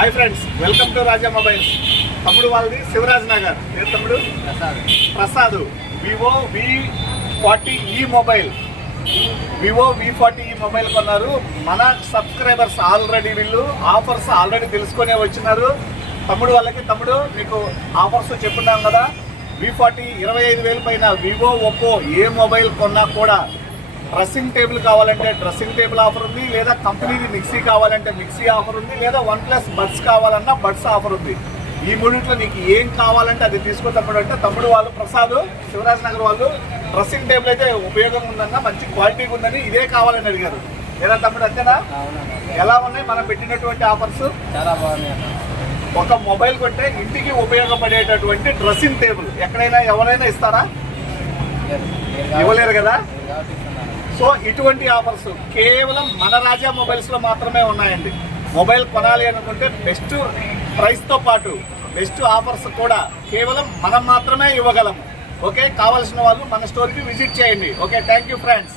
Hi friends, welcome to Raja mobiles. తమ్ముడు వాళ్ళది శివరాజ్ నగర్. ఏ తమ్ముడు? Prasad. Vivo V40e mobile, Vivo V40e mobile కొన్నారు. మన సబ్స్క్రైబర్స్ ఆల్రెడీ వీళ్ళు ఆఫర్స్ ఆల్రెడీ తెలుసుకునే వచ్చినారు. తమ్ముడు వాళ్ళకి, తమ్ముడు మీకు ఆఫర్స్ చెప్పున్నాం కదా, V40 25,000 పైన వివో ఒప్పో ఏ మొబైల్ కొన్నా కూడా డ్రెస్సింగ్ టేబుల్ కావాలంటే డ్రెస్సింగ్ టేబుల్ ఆఫర్ ఉంది, లేదా కంపెనీది మిక్సీ కావాలంటే మిక్సీ ఆఫర్ ఉంది, లేదా OnePlus బడ్స్ కావాలన్నా బడ్స్ ఆఫర్ ఉంది. ఈ మూడింట్లో నీకు ఏం కావాలంటే అది తీసుకో తమ్ముడు. అంటే తమ్ముడు వాళ్ళు ప్రసాద్ శివరాజ్ నగర్ వాళ్ళు డ్రెస్సింగ్ టేబుల్ అయితే ఉపయోగం ఉందన్న, మంచి క్వాలిటీగా ఉందని ఇదే కావాలని అడిగారు. ఎలా తమ్ముడు, అంతేనా? ఎలా ఉన్నాయి మనం పెట్టినటువంటి ఆఫర్స్? చాలా బాగున్నాయి. ఒక మొబైల్ కొంటే ఇంటికి ఉపయోగపడేటటువంటి డ్రెస్సింగ్ టేబుల్ ఎక్కడైనా ఎవరైనా ఇస్తారా? ఇవ్వలేరు కదా. సో ఇటువంటి ఆఫర్స్ కేవలం మన రాజా మొబైల్స్లో మాత్రమే ఉన్నాయండి. మొబైల్ కొనాలి అనుకుంటే బెస్ట్ ప్రైస్తో పాటు బెస్ట్ ఆఫర్స్ కూడా కేవలం మనం మాత్రమే ఇవ్వగలము. ఓకే, కావాల్సిన వాళ్ళు మన స్టోర్కి విజిట్ చేయండి. Okay, thank you friends.